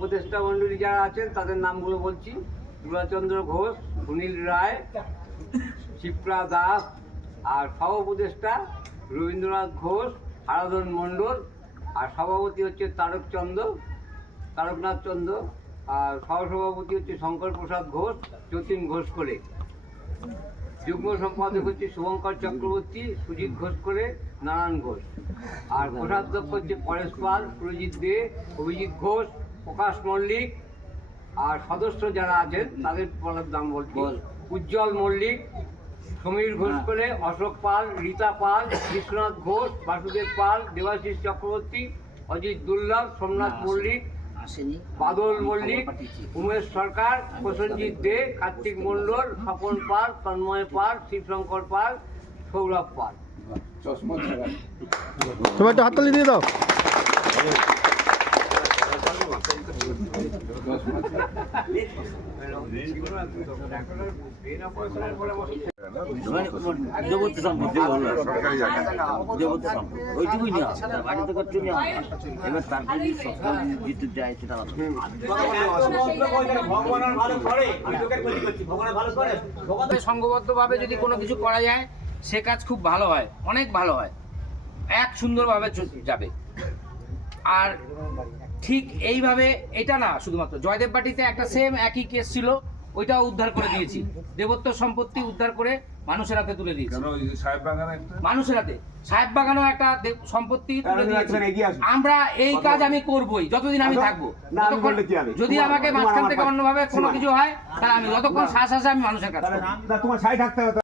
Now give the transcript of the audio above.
উপদেষ্টা মণ্ডলী যারা আছেন তাদের নামগুলো বলছি: তুলাচন্দ্র ঘোষ, সুনীল রায়, শিপ্রা দাস, আর সহ উপদেষ্টা রবীন্দ্রনাথ ঘোষ, হারাধন মণ্ডল, আর সভাপতি হচ্ছে তারকনাথ চন্দ্র, আর সহসভাপতি হচ্ছে শঙ্কর প্রসাদ ঘোষ, যতীন ঘোষ করে। যুগ্ম সম্পাদক হচ্ছে শুভঙ্কর চক্রবর্তী, সুজিত ঘোষ করে, নারায়ণ ঘোষ। আর কোষাধ্যক্ষ হচ্ছে পরেশ পাল, সুরজিৎ দে, অভিজিৎ ঘোষ, প্রকাশ মল্লিক। আর সদস্য যারা আছেন তাদের বলার নাম বলছি: উজ্জ্বল মল্লিক, সমীর ঘোষ করে, অশোক পাল, রীতা পাল, বিশ্বনাথ ঘোষ, বাসুদেব পাল, দেবাশিস চক্রবর্তী, অজিত দুর্লভ, সোমনাথ মল্লিক, বাদল মল্লিক, উমেশ সরকার, প্রসেনজিৎ দে, কার্তিক মণ্ডল, স্বপন পাল, তন্ময় পাল, শিবশঙ্কর পাল, সৌরভ পাল। তোমার একটা হাততালি দিয়ে দাও। ওইটুকুই না, বাড়িতে করতে এবার তারপরে জিততে যায় সেটা সংঘবদ্ধভাবে যদি কোনো কিছু করা যায় সে কাজ খুব ভালো হয়, অনেক ভালো হয়, এক সুন্দরভাবে যাবে। আর ঠিক এইভাবে এটা না, শুধুমাত্র জয়দেব বাটিতে একটা সেম একই কেস ছিল, ওইটাও উদ্ধার করে দিয়েছি। দেবত্ব সম্পত্তি উদ্ধার করে মানুষের হাতে তুলে দিয়েছি। মানুষের হাতে সাহেব বাগানও একটা সম্পত্তি তুলে দিয়েছি। আমরা এই কাজ আমি করবই যতদিন আমি থাকবো। যদি আমাকে মাঝখান থেকে অন্যভাবে কোনো কিছু হয় তাহলে আমি যতক্ষণ শ্বাস আসে আমি মানুষের কাছে।